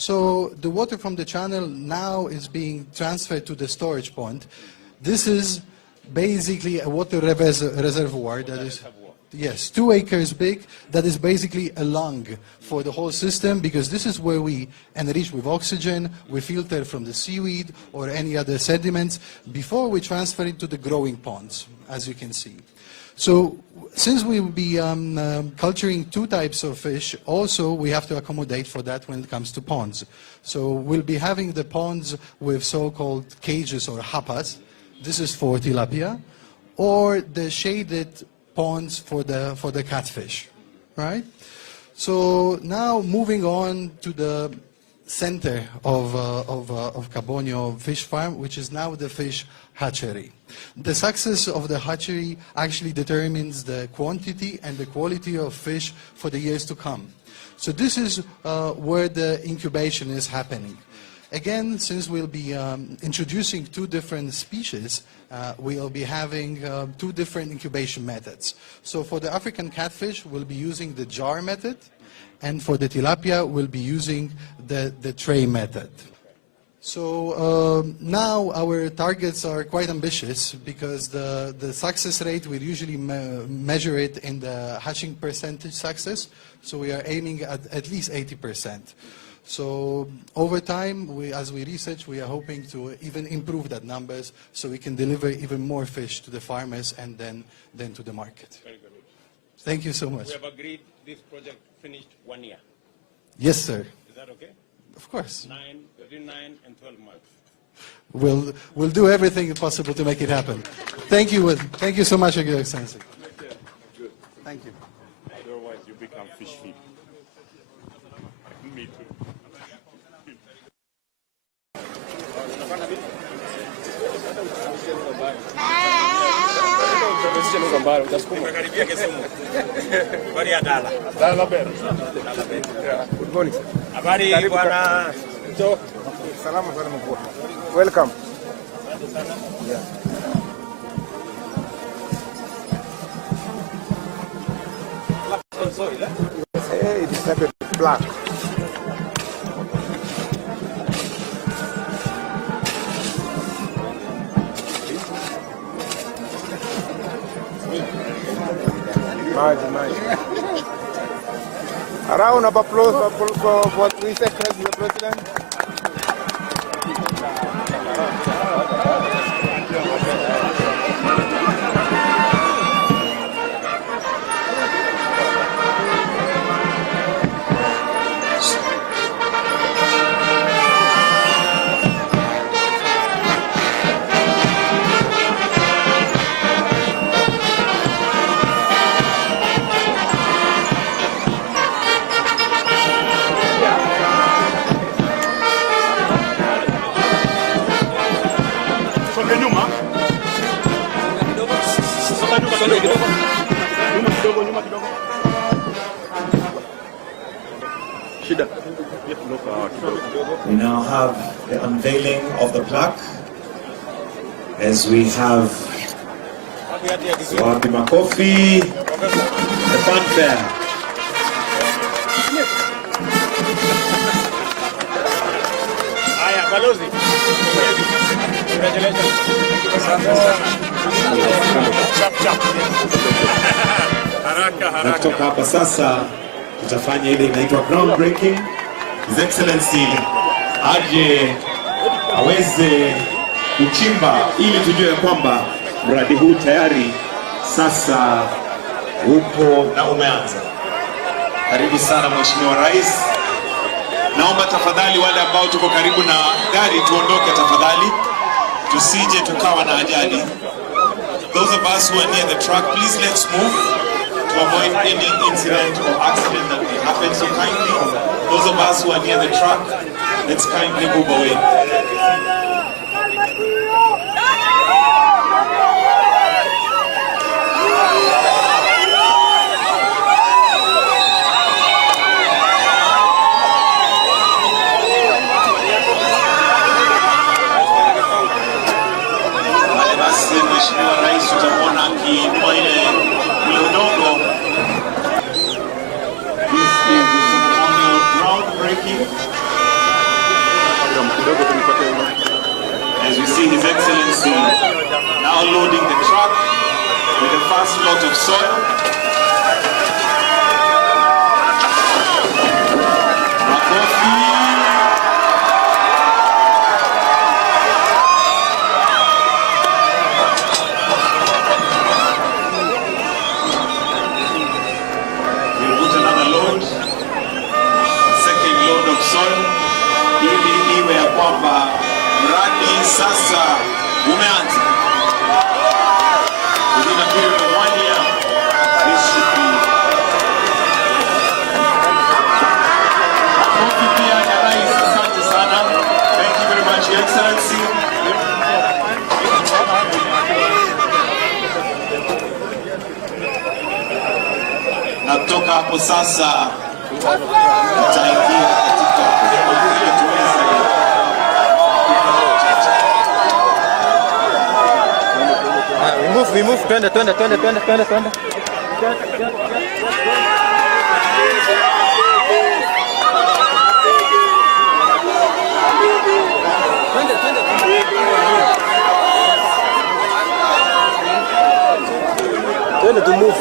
So the water from the channel now is being transferred to the storage pond. This is basically a water reservoir that is, yes, 2 acres big. That is basically a lung for the whole system, because this is where we enrich with oxygen, we filter from the seaweed or any other sediments before we transfer it to the growing ponds, as you can see. So since we will be culturing 2 types of fish, also we have to accommodate for that when it comes to ponds. So we'll be having the ponds with so-called cages or hapas. This is for tilapia, or the shaded ponds for the catfish, right? So now moving on to the center of Cabonio Fish Farm, which is now the fish hatchery. The success of the hatchery actually determines the quantity and the quality of fish for the years to come. So this is where the incubation is happening. Again, since we'll be introducing 2 different species, we'll be having 2 different incubation methods. So for the African catfish, we'll be using the jar method, and for the tilapia, we'll be using the tray method. So now our targets are quite ambitious, because the success rate, we usually measure it in the hatching percentage success. So we are aiming at least 80%. So over time, as we research, we are hoping to even improve that numbers, so we can deliver even more fish to the farmers and then to the market. Very good. Thank you so much. We have agreed this project finished 1 year. Yes, sir. Is that okay? Of course. Between 9 and 12 months. We'll do everything possible to make it happen. Thank you. Thank you so much, Your Excellency. Good. Thank you. Otherwise, you become fish feed. Me too. Tumekaribia Kisumu. Habari ya Dala. Dala bero. Good morning. Habari bwana. Salama sana mkuu. Welcome. Yeah. Hey, it's a bit black. Imagine. A round of applause for what we said, Mr. President. We now have the unveiling of the plaque, as we have Wapi Makofi, the fanfare. Na kutoka hapa sasa tutafanya ile inaitwa groundbreaking. His Excellency aje aweze kuchimba ili tujue kwamba mradi huu tayari sasa upo na umeanza. Karibu sana Mheshimiwa Rais. Naomba tafadhali wale ambao tuko karibu na gari tuondoke tafadhali, tusije tukawa na ajali. Those of us who are near the truck, please let's move to avoid any incident or accident that may happen. So kindly, those of us who are near the truck, let's kindly move away. Mheshimiwa Rais tutamwona akiinua ile udongo. This is the ceremonial groundbreaking see His Excellency now loading the truck with the first lot of soil. Makofi. We'll put another load, second load of soil, ili iwe ya kwamba mradi sasa umeanza. Within a period of 1 year, this should be. Makofi pia ya rais, asante sana. Thank you very much, Your Excellency. Na kutoka hapo sasa tutaingia katika ili tuweze We move, twende. Twende to move.